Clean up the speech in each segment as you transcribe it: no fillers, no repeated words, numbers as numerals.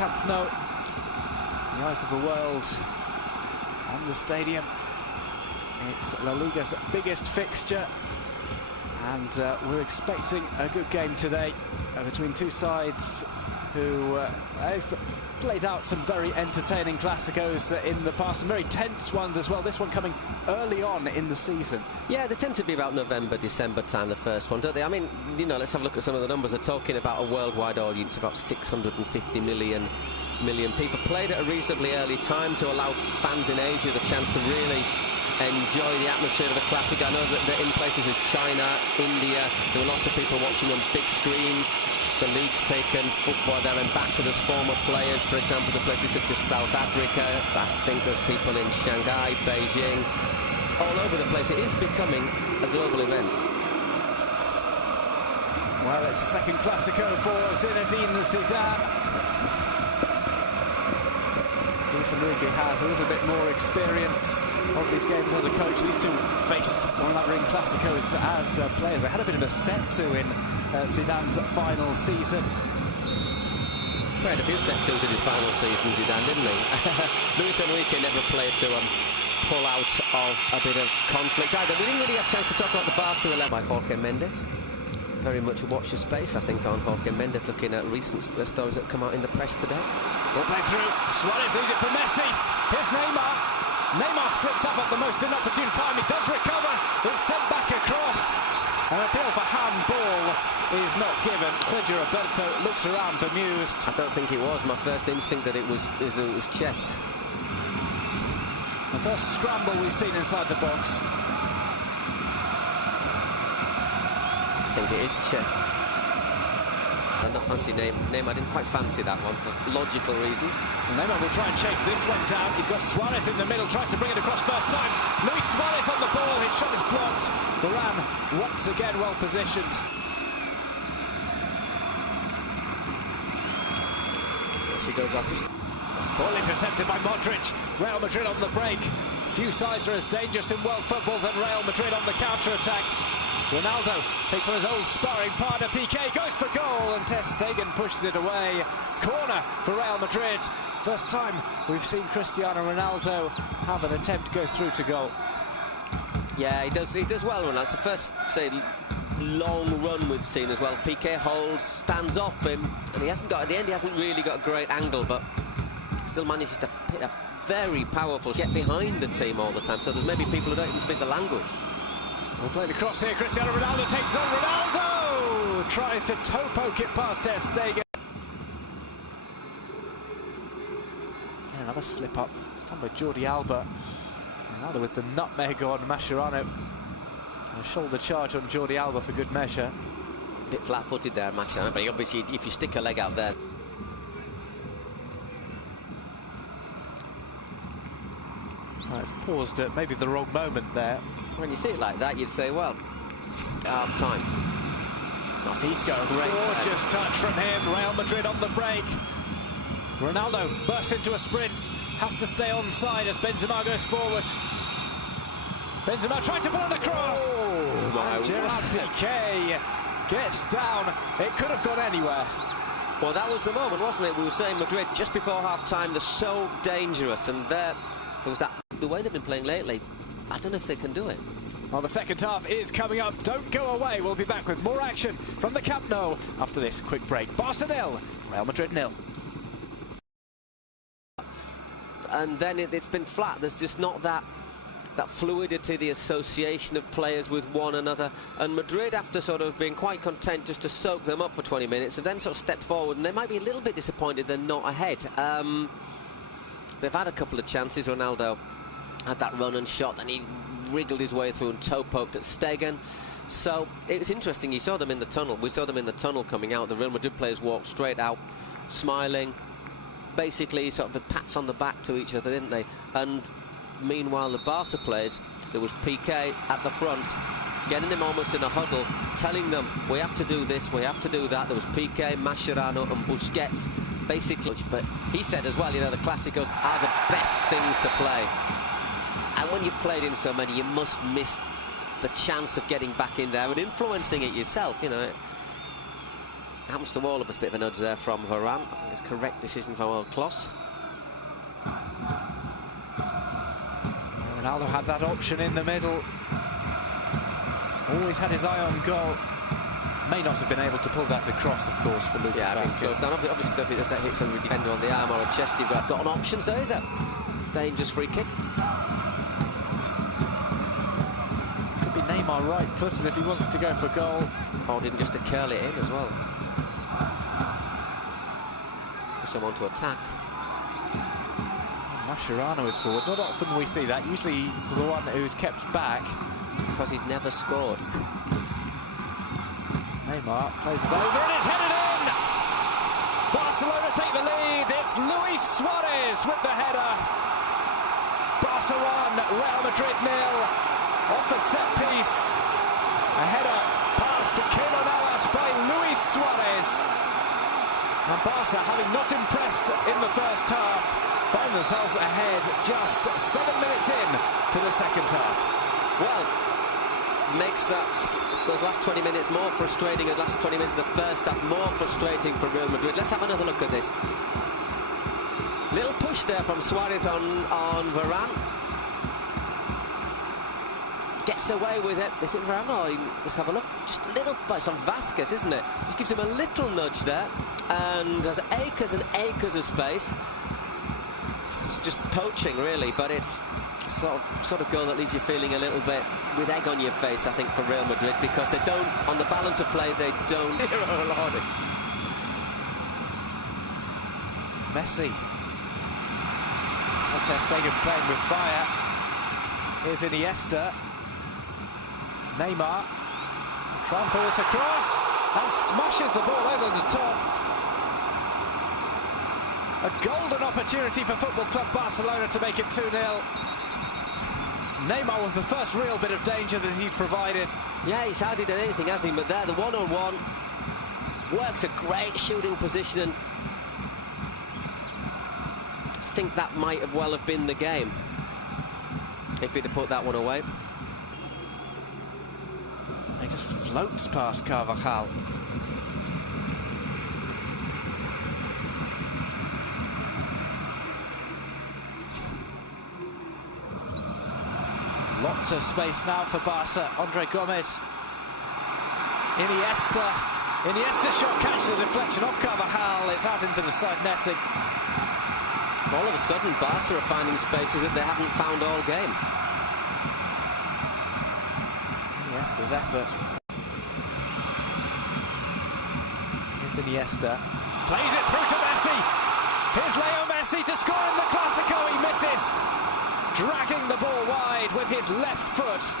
Camp Nou, the eyes of the world on the stadium. It's La Liga's biggest fixture, and we're expecting a good game today between two sides who have played out some very entertaining Classicos in the past, some very tense ones as well, this one coming early on in the season. Yeah, they tend to be about November, December time, the first one, don't they? I mean, you know, let's have a look at some of the numbers. They're talking about a worldwide audience, about 650 million people. Played at a reasonably early time to allow fans in Asia the chance to really enjoy the atmosphere of a Classic. I know that in places as China, India, there were lots of people watching on big screens. The league's taken football, their ambassadors, former players, for example, to places such as South Africa. I think there's people in Shanghai, Beijing, all over the place. It is becoming a global event. Well, it's a second Classico for Zinedine Zidane. Luis Enrique has a little bit more experience of these games as a coach. These two faced one another in Classicos as players. They had a bit of a set-to in Zidane's final season. Well, had a few set-tos in his final season, Zidane, didn't he? Luis Enrique never played to pull out of a bit of conflict either. We didn't really have a chance to talk about the Barca 11 by Jorge Mendes. Very much watch the space, I think, on Jorge Mendes, looking at recent stories that come out in the press today. Ball play through. Suarez leaves it for Messi. Here's Neymar. Neymar slips up at the most inopportune time. He does recover. It's sent back across. An appeal for handball is not given. Sergio Roberto looks around bemused. I don't think it was. My first instinct is that it was chest. The first scramble we've seen inside the box. I think it is chest. I'm not fancy Neymar. I didn't quite fancy that one for logical reasons. And Neymar will try and chase this one down. He's got Suarez in the middle, tries to bring it across first time. Luis Suarez on the ball, his shot is blocked. Varane once again well positioned. She goes off. Ball intercepted by Modric. Real Madrid on the break. Few sides are as dangerous in world football than Real Madrid on the counter-attack. Ronaldo takes on his old sparring partner, Piqué, goes for goal, and Ter Stegen pushes it away. Corner for Real Madrid. First time we've seen Cristiano Ronaldo have an attempt go through to goal. Yeah, he does well, Ronaldo. It's the first, say, long run we've seen as well. Piqué holds, stands off him, and he hasn't got, at the end, he hasn't really got a great angle, but still manages to hit a very powerful get behind the team all the time. So there's maybe people who don't even speak the language. We'll play the cross here. Cristiano Ronaldo takes on Ronaldo! Tries to toe poke it past Ter Stegen. Again, another slip up. This time by Jordi Alba. Ronaldo with the nutmeg on Mascherano. And a shoulder charge on Jordi Alba for good measure. A bit flat-footed there, Mascherano, but obviously if you stick a leg out there. It's paused at maybe the wrong moment there. When you see it like that, you'd say, well, half-time. He's got a gorgeous touch from him. Real Madrid on the break. Ronaldo bursts into a sprint. Has to stay onside as Benzema goes forward. Benzema tries to put it across. And Gerard Piqué gets down. It could have gone anywhere. Well, that was the moment, wasn't it? We were saying Madrid just before half-time, they're so dangerous. And there was that, the way they've been playing lately, I don't know if they can do it. Well, the second half is coming up. Don't go away. We'll be back with more action from the Camp Nou after this quick break. Barca 0, Real Madrid 0. And then it's been flat. There's just not that fluidity, the association of players with one another. And Madrid, after sort of being quite content just to soak them up for 20 minutes, and then sort of step forward, and they might be a little bit disappointed they're not ahead. They've had a couple of chances. Ronaldo had that run and shot, and he wriggled his way through and toe-poked at Stegen. So it was interesting. You saw them in the tunnel. We saw them in the tunnel coming out. The Real Madrid players walked straight out, smiling. Basically, sort of pats on the back to each other, didn't they? And meanwhile, the Barca players, there was Piqué at the front, getting them almost in a huddle, telling them, we have to do this, we have to do that. There was Piqué, Mascherano and Busquets, basically. But he said as well, you know, the Clásicos are the best things to play. And when you've played in so many, you must miss the chance of getting back in there and influencing it yourself, you know. Happens to all of us, bit of a nudge there from Varane. I think it's a correct decision from old Kloss. Ronaldo had that option in the middle. Always had his eye on goal. May not have been able to pull that across, of course, for Lucas Vázquez. Obviously, if that hits a defender on the arm or a chest, you've got an option, so is a dangerous free kick. Could be Neymar right-footed if he wants to go for goal. Or didn't just to curl it in as well. For someone to attack. Mascherano is forward. Not often we see that. Usually he's the one who's kept back. Because he's never scored. Neymar plays it over and it's headed in! Barcelona take the lead. It's Luis Suarez with the header. Barca 1, Real Madrid 0. Off a set piece. A header pass to Keylor Navas by Luis Suarez. And Barca, having not impressed in the first half, find themselves ahead just 7 minutes in to the second half. Well, makes those last 20 minutes more frustrating, and last 20 minutes of the first half more frustrating for Real Madrid. Let's have another look at this. Little push there from Suarez on Varane. Gets away with it. Is it Varane? Oh, let's have a look. Just a little, it's on Vázquez, isn't it? Just gives him a little nudge there, and has acres and acres of space. It's just poaching, really, but it's sort of goal that leaves you feeling a little bit with egg on your face, I think, for Real Madrid, because they don't, on the balance of play, they don't. Messi. Ter Stegen playing with fire. Here's Iniesta. Neymar tramples across and smashes the ball over the top. A golden opportunity for Football Club Barcelona to make it 2-0. Neymar with the first real bit of danger that he's provided. Yeah, he's hardly done anything, hasn't he? But there, the one-on-one works a great shooting position, and I think that might have well have been the game if he'd have put that one away. He just floats past Carvajal. Lots of space now for Barca. Andre Gomez. Iniesta shot catches the deflection off Carvajal. It's out into the side netting. All of a sudden, Barca are finding spaces that they haven't found all game. Iniesta's effort. Here's Iniesta. Plays it through to Messi. Here's Leo Messi to score in the Classico. He misses. Dragging the ball wide with his left foot.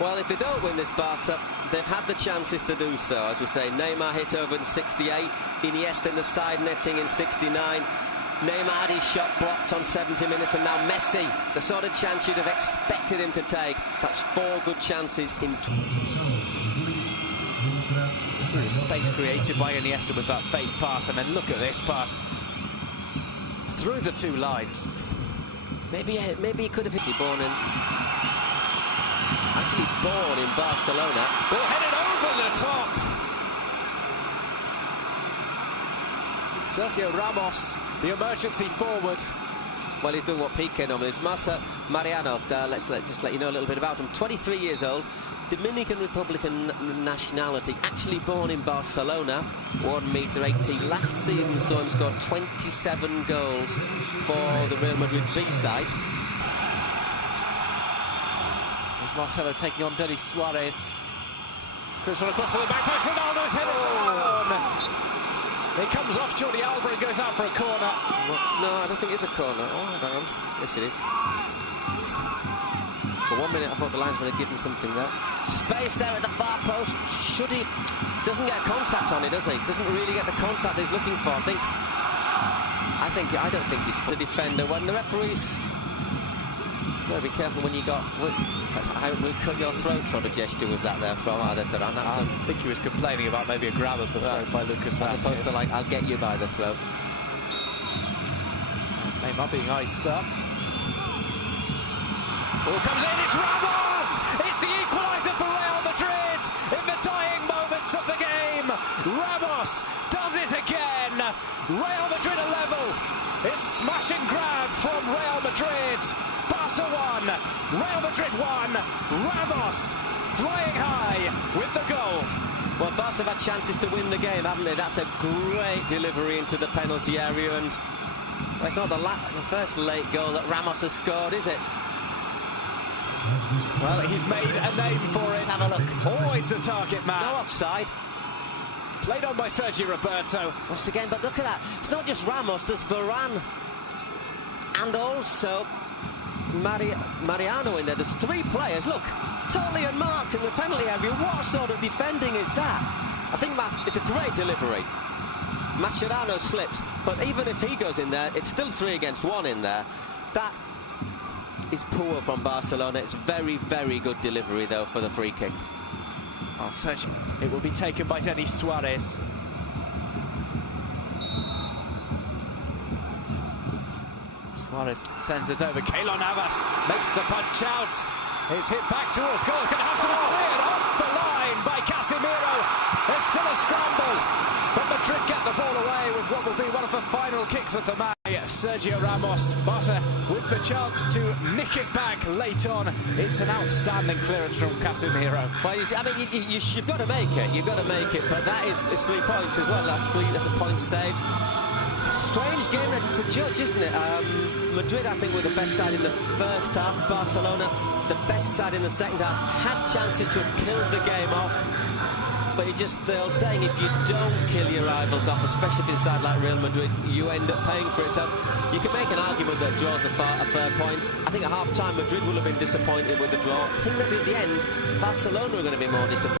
Well, if they don't win this, Barca, they've had the chances to do so. As we say, Neymar hit over in 68, Iniesta in the side netting in 69. Neymar had his shot blocked on 70 minutes, and now Messi, the sort of chance you'd have expected him to take. That's 4 good chances in. Space created by Iniesta with that fake pass, and then look at this pass through the 2 lines. Maybe he could have actually born in Barcelona. Well, headed over the top. Sergio Ramos, the emergency forward. Well, he's doing what Piqué normally is. Mariano, let's just let you know a little bit about him. 23 years old, Dominican Republican nationality, actually born in Barcelona, 1 metre 80. Last season saw him score 27 goals for the Real Madrid B-side. There's Marcelo taking on Denis Suarez. Cruise one across to the back post. Ronaldo's headed down. It comes off Jordi Alba and goes out for a corner. No, I don't think it's a corner. Oh, hang on. Yes, it is. For 1 minute, I thought the linesman had given something there. Space there at the far post. Should he? Doesn't get contact on it, does he? Doesn't really get the contact he's looking for. I don't think he's the defender. When the referee's, got to be careful when you got. We'll cut your throat sort of gesture was that there from either Turan. I think he was complaining about maybe a grab of the throat by Lucas Vázquez. As opposed to like, I'll get you by the throat. Neymar being iced up. Ball comes in, it's Ramos! It's the equaliser for Real Madrid in the dying moments of the game. Ramos does it again. Real Madrid are level. It's smash and grab from Real Madrid. Barca 1, Real Madrid 1. Ramos flying high with the goal. Well, Barca have had chances to win the game, haven't they? That's a great delivery into the penalty area, and well, it's not the first late goal that Ramos has scored, is it? Well, he's made a name for it. Let's have a look. Always the target man. No offside. Played on by Sergio Roberto. Once again, but look at that. It's not just Ramos, there's Varane. And also Mariano in there. There's 3 players. Look, totally unmarked in the penalty area. What sort of defending is that? I think it's a great delivery. Mascherano slips, but even if he goes in there, it's still 3 against 1 in there. That is poor from Barcelona. It's very, very good delivery, though, for the free kick. Oh, Sergio. It will be taken by Denis Suarez. Suarez sends it over. Keylor Navas makes the punch out. It's hit back towards goal. It's going to have to be cleared off the line by Casemiro. There's still a scramble, but Madrid get the ball away with what will be one of the final kicks of the match. Sergio Ramos, Barca with the chance to nick it back late on. It's an outstanding clearance from Casemiro. Well, I mean, you've got to make it. You've got to make it, but that is 3 points as well. That's a point saved. Strange game to judge, isn't it? Madrid, I think, were the best side in the first half. Barcelona, the best side in the second half. Had chances to have killed the game off. But the old saying, if you don't kill your rivals off, especially if it's a side like Real Madrid, you end up paying for it. So you can make an argument that draws a fair point. I think at half-time, Madrid will have been disappointed with the draw. I think maybe at the end, Barcelona are going to be more disappointed.